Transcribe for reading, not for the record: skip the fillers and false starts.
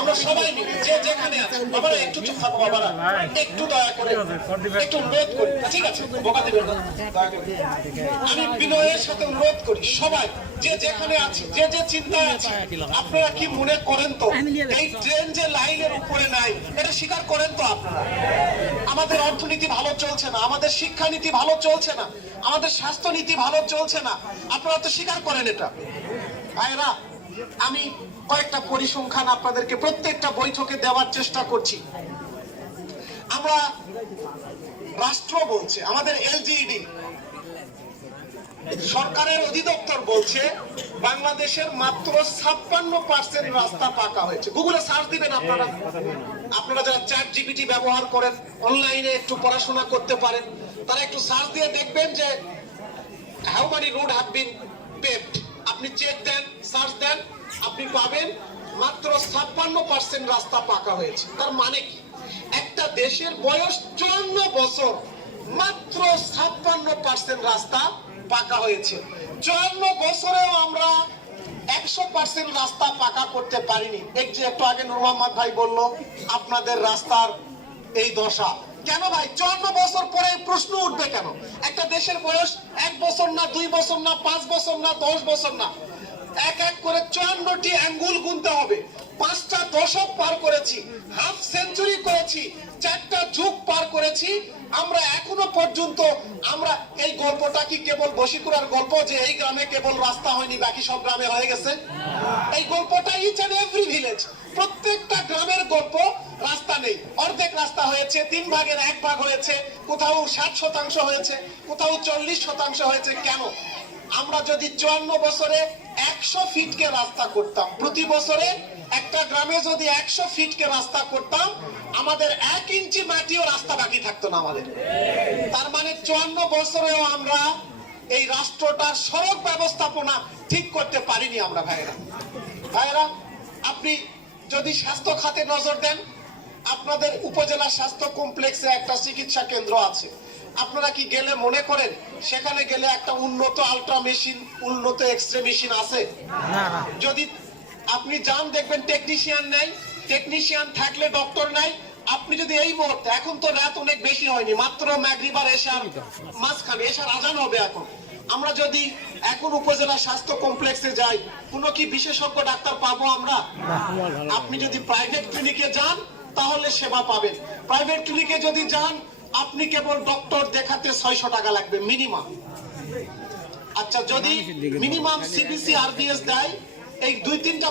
আমরা সবাই মিলে যে যেখানে আছি বাবারা একটু চুপ থাকো বাবারা, একটু দয়া করে একটু অনুরোধ করি, ঠিক আছে বোকা দিবেন না, দয়া করে আমি বিনয়ের সাথে অনুরোধ করি সবাই যে যেখানে আছি যে যে চিন্তায় আছি আপনারা কি মনে করেন তো এই ট্রেন যে লাইনের উপরে নাই এটা স্বীকার করেন তো আপনারা? আমাদের অর্থনীতি ভালো চলছে না, আমাদের শিক্ষানীতি ভালো চলছে না, আমাদের স্বাস্থ্য নীতি ভালো চলছে না, আপনারা তো স্বীকার করেন এটা? ভাইরা আমি কয়েকটা পরিসংখ্যান আপনাদেরকে প্রত্যেকটা বৈঠকে দেওয়ার চেষ্টা করছি। আমরা রাষ্ট্র বলছে, আমাদের এলজিইডি সরকারের অধিদপ্তর বলছে বাংলাদেশের মাত্র 56% রাস্তা পাকা হয়েছে। গুগলে সার্চ দিবেন আপনারা, আপনারা যারা চ্যাট জিপিটি ব্যবহার করেন, অনলাইনে একটু পড়াশোনা করতে পারেন, তারা একটু সার্চ দিয়ে দেখবেন যে how many road have been paved. আপনি চেক দেন, সার্চ দেন, আপনি পাবেন মাত্র 56% রাস্তা পাকা হয়েছে। তার মানে কি? একটা দেশের বয়স 54 বছর, মাত্র 56% রাস্তা পাকা হয়েছে। 54 বছরেও আমরা 100% রাস্তা পাকা করতে পারিনি। একটু আগে নূর মোহাম্মদ ভাই বলল আপনাদের রাস্তার এই দশা কেন ভাই? 54 বছর পরে প্রশ্ন উঠবে কেন? একটা দেশের বয়স 1 বছর না, 2 বছর না, 5 বছর না, 10 বছর না, এক এক করে 54টি আঙ্গুল গুনতে হবে। 5টা দশক পার করেছি, হাফ সেঞ্চুরি করেছি, 4টা যুগ পার করেছি, আমরা এখনো পর্যন্ত আমরা এই গল্পটা কি কেবল বশিকুড়ার গল্প যে এই গ্রামে কেবল রাস্তা হয়নি বাকি সব গ্রামে হয়ে গেছে? এই গল্পটা ইচ এন্ড এভরি ভিলেজ, প্রত্যেকটা গ্রামের গল্প। রাস্তা নেই, অর্ধেক রাস্তা হয়েছে, 3 ভাগের 1 ভাগ হয়েছে, কোথাও 60% হয়েছে, কোথাও 40% হয়েছে। কেন? আমরা যদি 54 বছরে 100 ফিটকে রাস্তা করতাম, প্রতি বছরে একটা গ্রামে যদি 100 ফিটকে রাস্তা করতাম, আমাদের 1 ইঞ্চি মাটিও রাস্তা বাকি থাকতো না আমাদের। তার মানে 54 বছরেও আমরা এই রাষ্ট্রটার সড়ক ব্যবস্থাপনা ঠিক করতে পারিনি আমরা। ভাইরা আপনি যদি স্বাস্থ্য খাতে নজর দেন, আপনাদের উপজেলা স্বাস্থ্য কমপ্লেক্সে একটা চিকিৎসা কেন্দ্র আছে। আপনারা কি গেলে মনে করেন সেখানে গেলে একটা উন্নত আলট্রা মেশিন, উন্নত এক্সরে মেশিন আছে? যদি আপনি যান দেখবেন টেকনিশিয়ান নাই, টেকনিশিয়ান থাকলে ডক্টর নাই। আপনি যদি এই মুহূর্তে, এখন তো রাত অনেক বেশি হয়নি, মাত্র মাগরিবার এশার মাঝখানে, এশার আজান হবে এখন, আমরা যদি এখন উপজেলা স্বাস্থ্য কমপ্লেক্সে যাই, কোনো কি বিশেষজ্ঞ ডাক্তার পাবো আমরা? আপনি যদি প্রাইভেট ক্লিনিকে যান তাহলে সেবা পাবেন। প্রাইভেট ক্লিনিকে যদি যান আপনি কেবল ডক্টর দেখাতে 600 টাকা লাগবে মিনিমাম। আচ্ছা, যদি মিনিমাম সিবিসি আরবিএস দেয়, এই 2-3টা